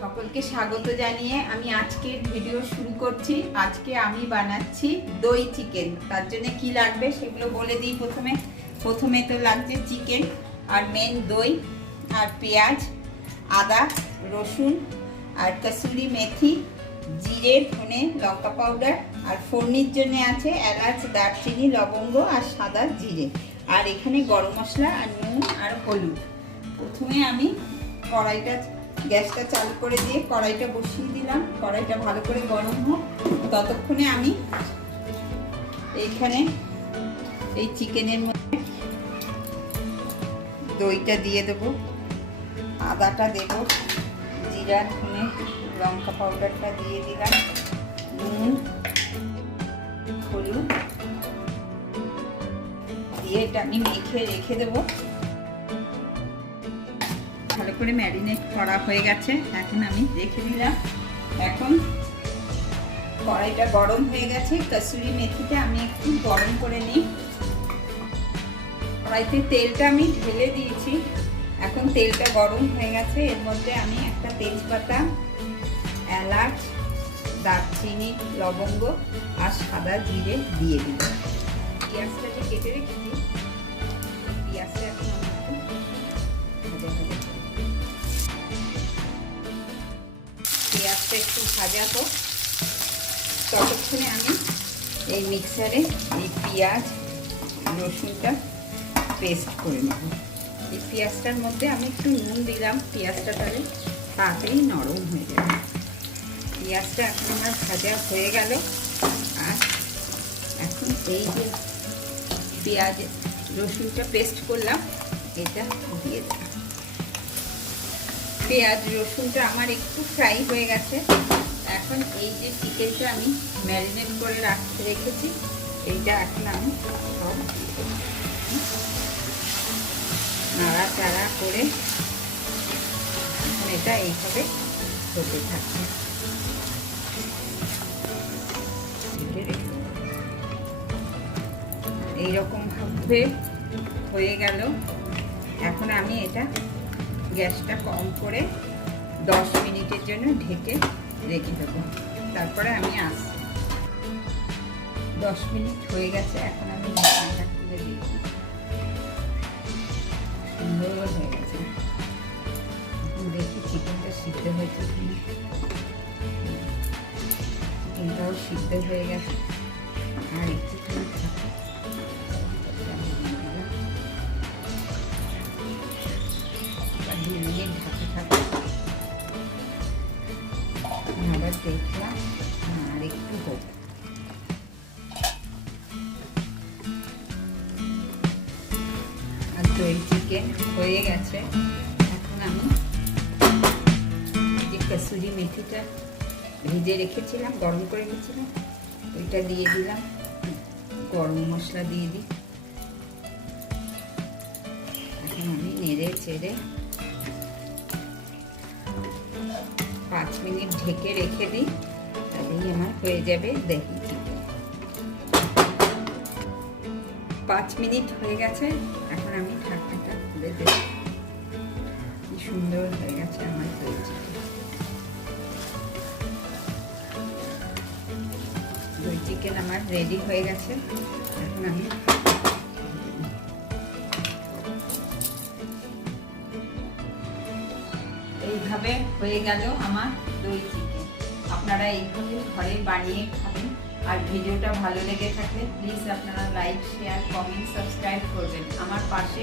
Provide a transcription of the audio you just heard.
সকলকে স্বাগত জানিয়ে আমি আজকের ভিডিও শুরু করছি। আজকে আমি বানাচ্ছি দই চিকেন। তার জন্য কি লাগবে সেগুলো বলে দিই। প্রথমে তো লাগছে চিকেন আর মেন দই আর পেঁয়াজ, আদা, রসুন আর কসুরি মেথি, জিরে, ধনে, লঙ্কা পাউডার আর ফোড়নির জন্য আছে এলাচ, দারচিনি, লবঙ্গ আর সাদা জিরে, আর এখানে গরম মশলা আর নুন আর হলুদ। প্রথমে আমি গ্যাসটা চালু করে দিয়ে কড়াইটা বসিয়ে দিলাম। কড়াইটা ভালো করে গরম হোক, ততক্ষণে আমি এইখানে এই চিকেনের মধ্যে দইটা দিয়ে দেবো, আদাটা দেব, জিরা, ধনে, লঙ্কা পাউডারটা দিয়ে দিলাম, নুন, হলুদ দিয়ে এটা আমি মেখে রেখে দেবো। ভালো করে ম্যারিনেট করা হয়ে গেছে, এখন আমি রেখে দিলাম। এখন কড়াইটা গরম হয়ে গেছে, কসুরি মেথিটা আমি একটু গরম করে নিই। কড়াইতে তেলটা আমি ঢেলে দিয়েছি, এখন তেলটা গরম হয়ে গেছে। এর মধ্যে আমি একটা তেজপাতা, এলাচ, দারচিনি, লবঙ্গ আর সাদা জিরে দিয়ে দিই। পেঁয়াজটা যে কেটে রেখেছি, পেঁয়াজটা এখন পেঁয়াজটা একটু ভাজা হোক, ততক্ষণে আমি এই মিক্সারে এই পেঁয়াজ রসুনটা পেস্ট করে নেব। এই পেঁয়াজটার মধ্যে আমি একটু নুন দিলাম, পেঁয়াজটা তাহলে তাড়াতাড়ি নরম হয়ে যাবে। পেঁয়াজটা এখন আমার ভাজা হয়ে গেল, আর এখন এই যে পেঁয়াজ রসুনটা পেস্ট করলাম এটা দিয়ে দেব। পেঁয়াজ রসুনটা আমার একটু ফ্রাই হয়ে গেছে। এখন এই যে চিকেনটা আমি ম্যারিনেট করে রেখেছি, এইটা এখন আমি সব নাড়াচাড়া করে এখন এটা এইভাবে হতে থাকবে। এইরকম ভাবে হয়ে গেল। এখন আমি এটা গ্যাসটা কম করে 10 মিনিটের জন্য ঢেকে রেখে দেবো, তারপরে আমি আসছি। 10 মিনিট হয়ে গেছে, এখন আমি ঢাকনাটা খুলে দিয়েছি। সুন্দর হয়ে গেছে, দেখি চিকেনটা সিদ্ধ হয়েছে কিনা। চিকেনটাও সিদ্ধ হয়ে গেছে, আর একটুখানি থাকে। আবার দেখলাম আর একটু হোক। আর দই চিকেন হয়ে গেছে। এখন আমি যে কসুরি মেথিটা ভিজে রেখেছিলাম, গরম করে রেখেছিলাম, ওইটা দিয়ে দিলাম। গরম মশলা দিয়ে দিই। এখন আমি নেড়ে চেড়ে 5 মিনিট ঢেকে রেখে দিই, তাহলেই আমার হয়ে যাবে দহি চিকেন। 5 মিনিট হয়ে গেছে, এখন আমি ঢাকনাটা খুলে দেব। কি সুন্দর হয়ে গেছে আমার দই চিকেন। দই চিকেন আমার রেডি হয়ে গেছে। এখন আমি এইভাবে হয়ে গেল আমার দই চিকেন। আপনারা এইভাবে ঘরে বানিয়ে খাবেন। আর ভিডিওটা ভালো লেগে থাকলে প্লিজ আপনারা লাইক, শেয়ার, কমেন্ট, সাবস্ক্রাইব করবেন। আমার পাশে